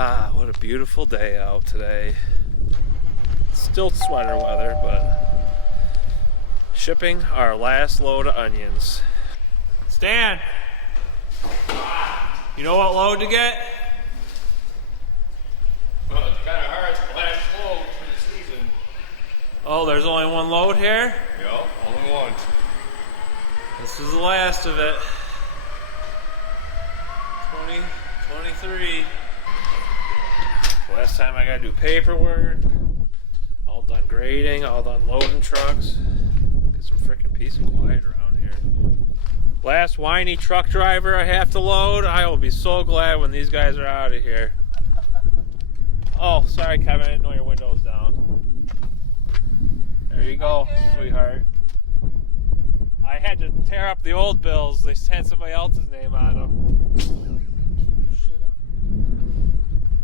Ah, what a beautiful day out today. Still sweater weather, but shipping our last load of onions. Stan, you know what load to get? Well, it's kind of hard. It's the last load for the season. Oh, there's only one load here? Yep, only one. This is the last of it. 2023. Last time I gotta do paperwork. All done grading, all done loading trucks. Get some freaking peace and quiet around here. Last whiny truck driver I have to load. I will be so glad when these guys are out of here. Oh, sorry, Kevin. I didn't know your window was down. There you go, sweetheart. I had to tear up the old bills. They had somebody else's name on them.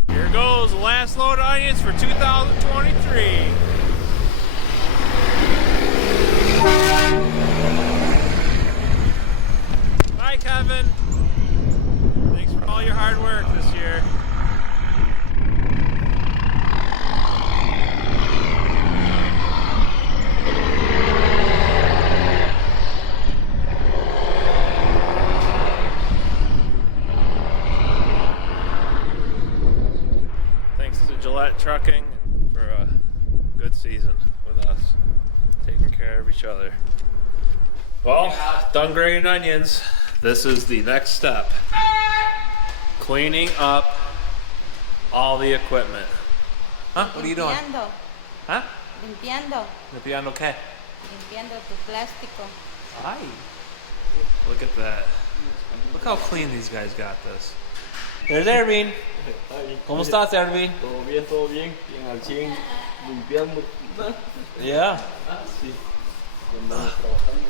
Here goes the last load of onions for 2023. Bye, Kevin. Thanks for all your hard work this year. Trucking for a good season with us, taking care of each other. Well, done grading onions. This is the next step. Cleaning up all the equipment. Huh? What are you doing? Limpiando. Huh? Limpiando. Limpiando qué? Limpiando tu plástico. Ay. Look at that. Look how clean these guys got this. There's Erwin. ¿Cómo estás, Erwin? Todo bien, bien al 100, limpiando. Yeah. Sí, andamos trabajando.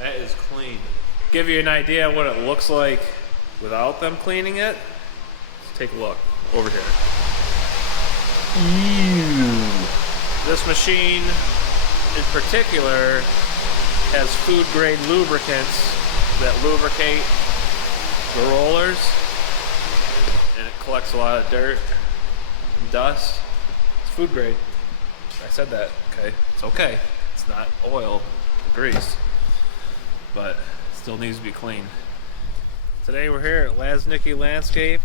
That is clean. Give you an idea what it looks like without them cleaning it. Let's take a look over here. Ew. This machine in particular has food grade lubricants that lubricate the rollers. And it collects a lot of dirt and dust. It's food grade. I said that, okay? It's okay. It's not oil or grease, but it still needs to be clean. Today we're here at Lasnicki Landscape,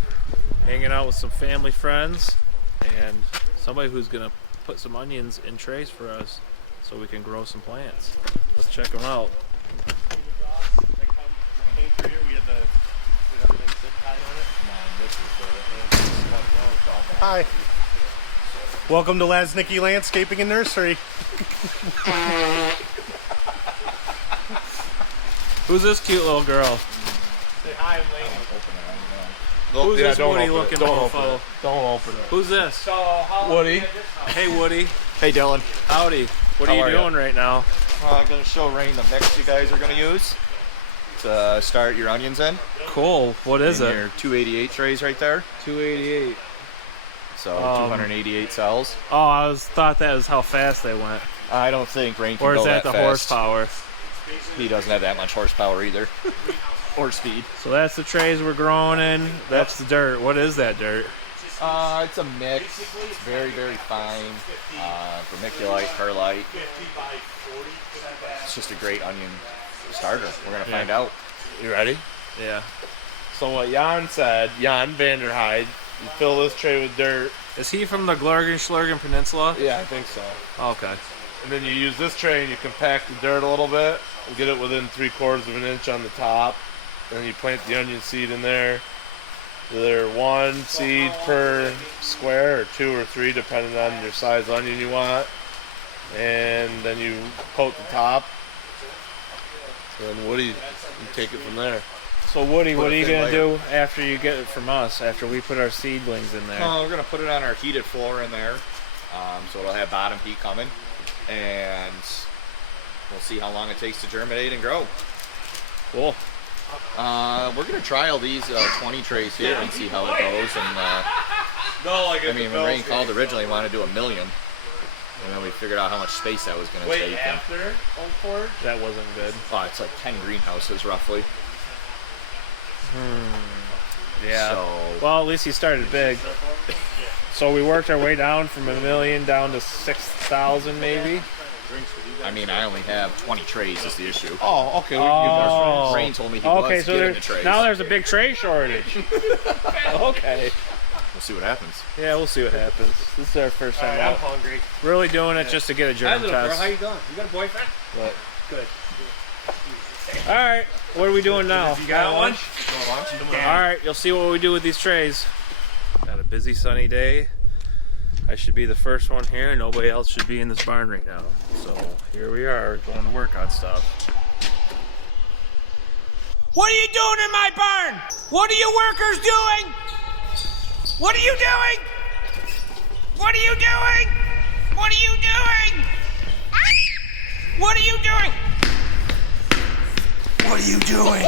hanging out with some family friends and somebody who's gonna put some onions in trays for us so we can grow some plants. Let's check them out. Hi. Welcome to Lasnicki Landscaping and Nursery. Who's this cute little girl? Say hi, I'm Lane. Who's this Woody looking mofo? Don't open it. Who's this? Woody. Hey Woody. Hey Dylan. Howdy. What are you doing right now? I'm going to show Rane the mix you guys are going to use to start your onions in. Cool. What is it? Your 288 trays right there. 288. So 288 cells. Oh, I thought that was how fast they went. I don't think Rane can Or is go that the fast. horsepower? He doesn't have that much horsepower either. Or speed. So that's the trays we're growing in. That's the dirt. What is that dirt? It's a mix. It's very, very fine. Vermiculite, perlite. It's just a great onion starter. We're going to find out. You ready? Yeah. So what Jan said, Jan Vanderheide, you fill this tray with dirt. Is he from the Glurgen-Schlurgen Peninsula? Yeah, I think so. Okay. And then you use this tray and you compact the dirt a little bit and get it within 3/4 of an inch on the top. And then you plant the onion seed in there. Either one seed per square or 2 or 3 depending on your size onion you want. And then you coat the top. So then Woody, you take it from there. So Woody, what are you going to layer. do after you get it from us, after we put our seedlings in there? We're going to put it on our heated floor in there. So it'll have bottom heat coming. And we'll see how long it takes to germinate and grow. Cool. We're going to trial these 20 trays here and see how it goes. And I mean, when Rane called originally, he wanted to do 1 million. And then we figured out how much space that was going to take. After Old Ford? That wasn't good. Oh, it's like 10 greenhouses roughly. Yeah. So Well, at least he started big. So we worked our way down from $1 million down to 6,000 maybe. I mean, I only have 20 trays is the issue. Oh, okay. Oh. Rain told me he Okay, was so getting the trays. now there's a big tray shortage. Okay. We'll see what happens. Yeah, we'll see what happens. This is our first time I'm out. hungry. Really doing it just to get a germ Hi, little girl. test. How you doing? You got a boyfriend? But- Good. All right, what are we doing now? You got lunch? All right, you'll see what we do with these trays. Got a busy sunny day. I should be the first one here. Nobody else should be in this barn right now. So here we are going to work on stuff. What are you doing in my barn? What are you workers doing? What are you doing? What are you doing? What are you doing? What are you doing? What are you doing?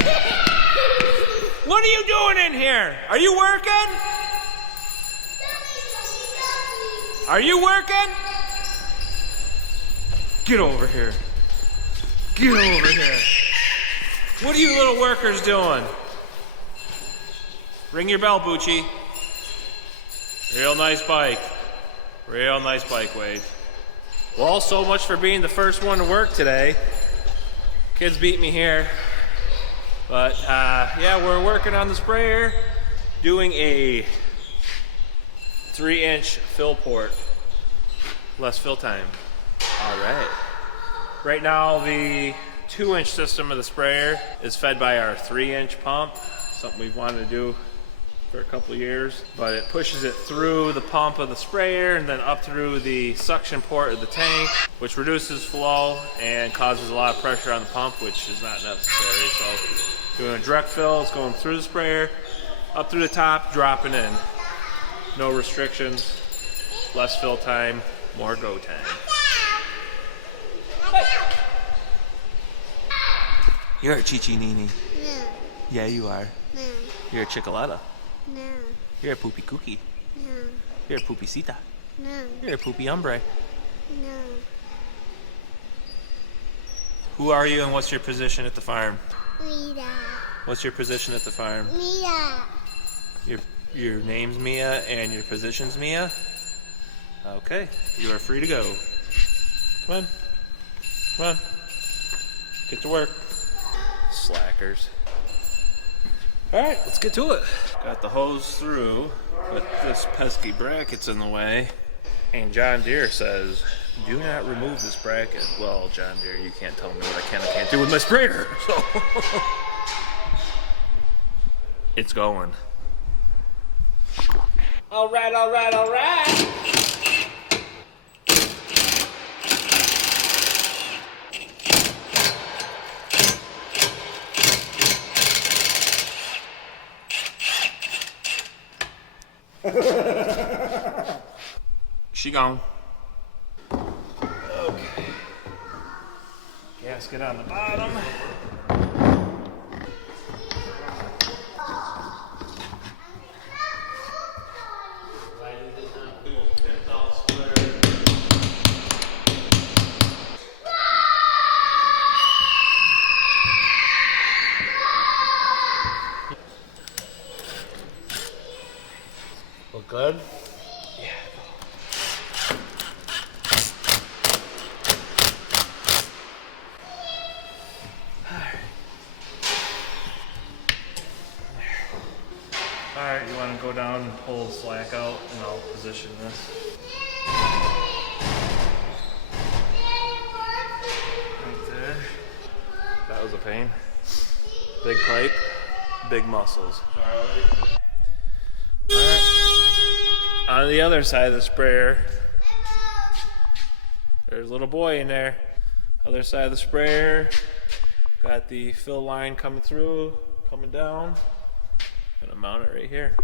What are you doing in here? Are you working? Are you working? Get over here. Get over here. What are you little workers doing? Ring your bell, Bucci. Real nice bike. Real nice bike, Wade. Well, so much for being the first one to work today. Kids beat me here. But yeah, we're working on the sprayer, doing a 3-inch fill port. Less fill time. All right. Right now, the 2-inch system of the sprayer is fed by our 3-inch pump, something we've wanted to do for a couple of years, but it pushes it through the pump of the sprayer and then up through the suction port of the tank, which reduces flow and causes a lot of pressure on the pump, which is not necessary. So doing a direct fill, it's going through the sprayer, up through the top, dropping in. No restrictions, less fill time, more go time. You're a Chichi Nini. No, Yeah, you are. no, You're a Chicolata. no, You're a Poopy Cookie. no, You're a Poopy Cita. no, You're a Poopy Hombre. no. Who are you and what's your position at the farm? Mira, What's your position at the farm? mira. Your name's Mia and your position's Mia? Okay, you are free to go. Come on. Come on. Get to work. Slackers. All right, let's get to it. Got the hose through, but this pesky bracket's in the way. And John Deere says, do not remove this bracket. Well, John Deere, you can't tell me what I can and can't do with my sprayer. So it's going. All right, all right, all right. She gone. Okay. Gasket on the bottom. Look good? Alright, you want to go down and pull the slack out, and I'll position this. Right there. That was a pain. Big pipe, big muscles. Alright. On the other side of the sprayer, there's a little boy in there. Other side of the sprayer, got the fill line coming through, coming down. Gonna mount it right here.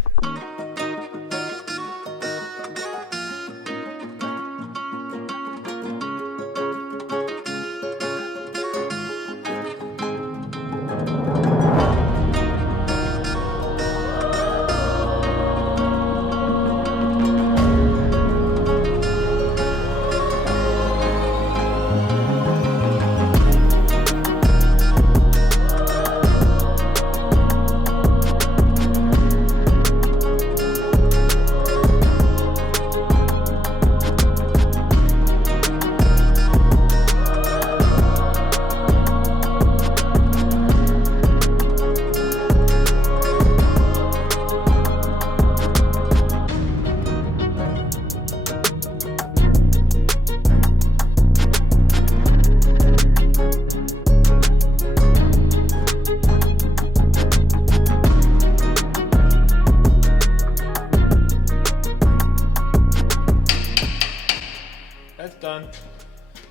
done.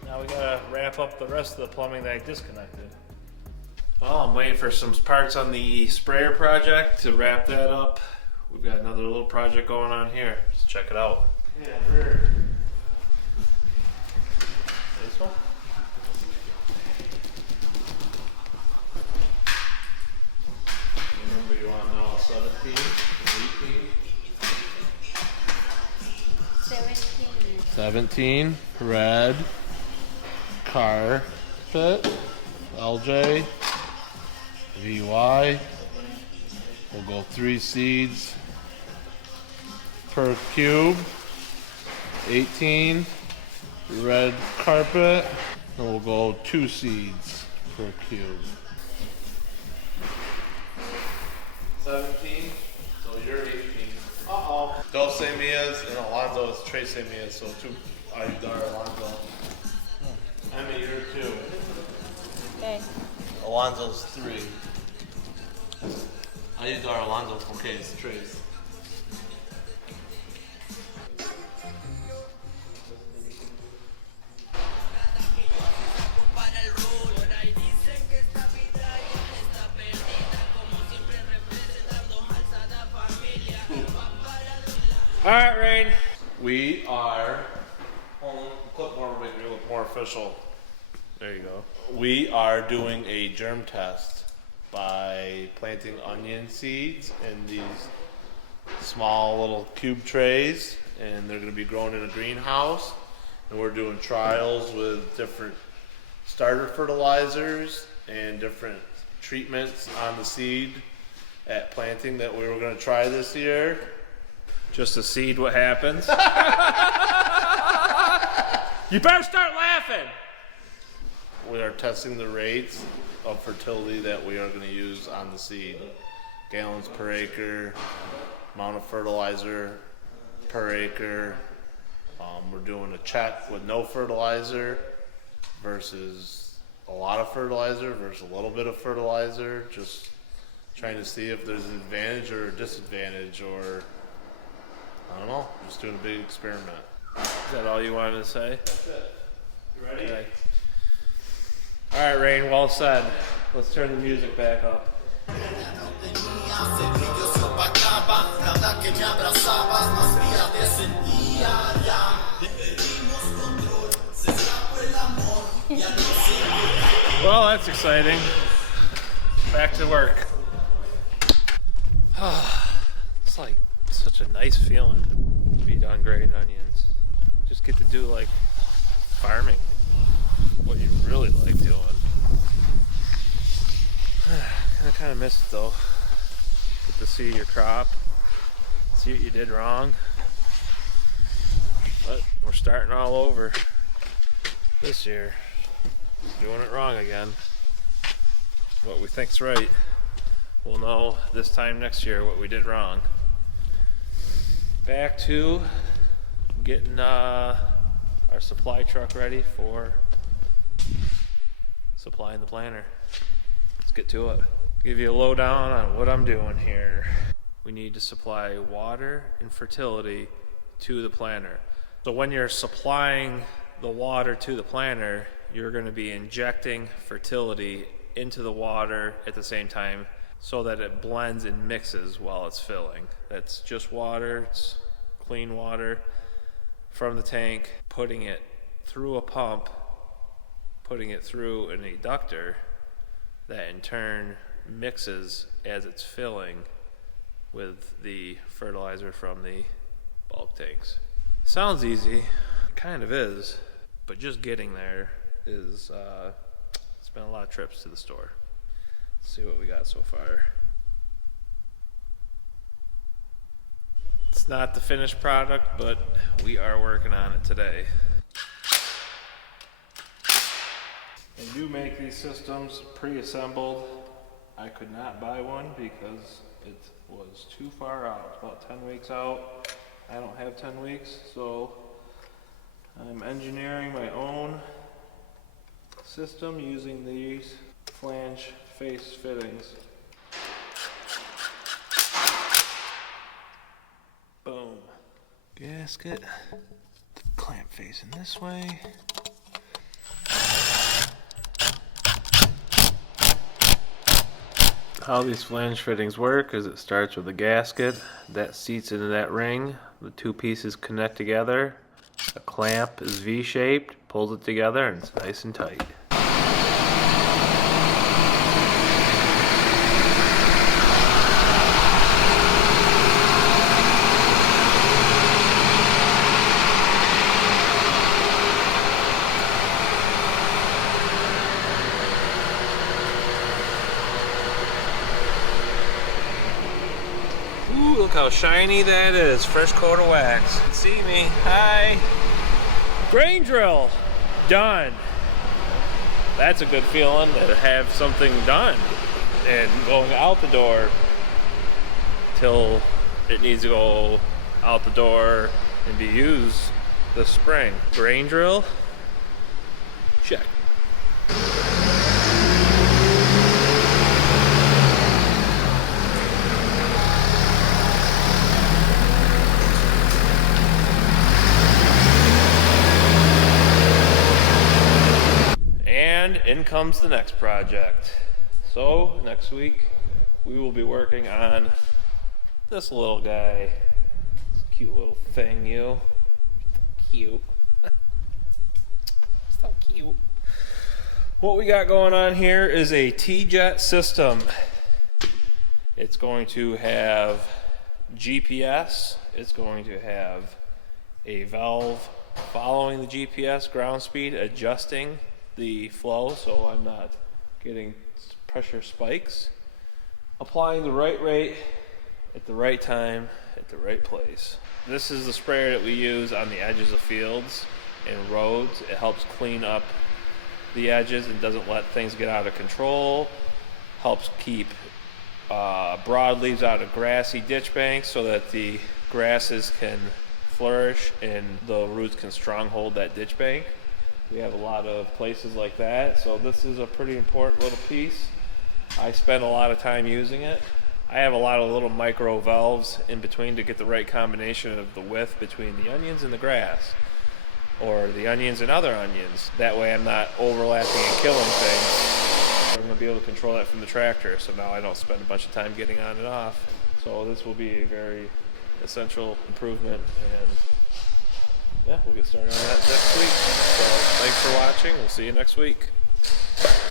Now we gotta wrap up the rest of the plumbing that I disconnected. Well, I'm waiting for some parts on the sprayer project to wrap that up. We've got another little project going on here. Let's check it out. Yeah, this one? Remember, you want now 17, 18? 17. 17, red, carpet, LJ, VY. We'll go 3 seeds per cube. 18, red carpet, and we'll go 2 seeds per cube. 17, so you're 18. Uh-oh. Dos Semillas and Alonzo is Tres Semillas, so 2 Ayudar Alonzo. I'm a year 2. Okay. Alonzo's 3. Ayudar Alonzo, okay, it's Tres. All right, Rane. We are. Clip more, make me look more official. There you go. We are doing a germ test by planting onion seeds in these small little cube trays, and they're going to be grown in a greenhouse. And we're doing trials with different starter fertilizers and different treatments on the seed at planting that we were going to try this year. Just to see what happens. You better start laughing. We are testing the rates of fertility that we are going to use on the seed. Gallons per acre, amount of fertilizer per acre. We're doing a check with no fertilizer versus a lot of fertilizer versus a little bit of fertilizer. Just trying to see if there's an advantage or a disadvantage, or I don't know, just doing a big experiment. Is that all you wanted to say? That's it. You ready? Okay. All right, Rane, well said. Let's turn the music back up. Well, that's exciting. Back to work. It's like such a nice feeling to be done grading onions. Just get to do like farming, what you really like doing. I kind of miss it though. Get to see your crop, see what you did wrong. But we're starting all over this year, doing it wrong again. What we think's right, we'll know this time next year what we did wrong. Back to getting our supply truck ready for supplying the planter. Let's get to it. Give you a lowdown on what I'm doing here. We need to supply water and fertility to the planter. So when you're supplying the water to the planter, you're going to be injecting fertility into the water at the same time so that it blends and mixes while it's filling. That's just water, it's clean water from the tank, putting it through a pump, putting it through an eductor that in turn mixes as it's filling with the fertilizer from the bulk tanks. Sounds easy, kind of is, but just getting there is, it's been a lot of trips to the store. Let's see what we got so far. It's not the finished product, but we are working on it today. They do make these systems pre-assembled. I could not buy one because it was too far out, about 10 weeks out. I don't have 10 weeks, so I'm engineering my own system using these flange face fittings. Boom. Gasket Clamp facing this way. How these flange fittings work is it starts with a gasket that seats into that ring. The two pieces connect together. A clamp is V-shaped, pulls it together, and it's nice and tight. Ooh, look how shiny that is. Fresh coat of wax. See me. Hi. Grain drill. Done. That's a good feeling to have something done and going out the door till it needs to go out the door and be used this spring. Grain drill. Check. And in comes the next project. So next week we will be working on this little guy. This cute little thing, you. Cute. So cute. What we got going on here is a T-jet system. It's going to have GPS. It's going to have a valve following the GPS ground speed, adjusting the flow so I'm not getting pressure spikes, applying the right rate at the right time at the right place. This is the sprayer that we use on the edges of fields and roads. It helps clean up the edges and doesn't let things get out of control, helps keep broadleaves out of grassy ditch banks so that the grasses can flourish and the roots can stronghold that ditch bank. We have a lot of places like that, so this is a pretty important little piece. I spend a lot of time using it. I have a lot of little micro valves in between to get the right combination of the width between the onions and the grass, or the onions and other onions. That way I'm not overlapping and killing things. I'm going to be able to control that from the tractor, so now I don't spend a bunch of time getting on and off. So this will be a very essential improvement, and yeah, we'll get started on that next week. So thanks for watching. We'll see you next week.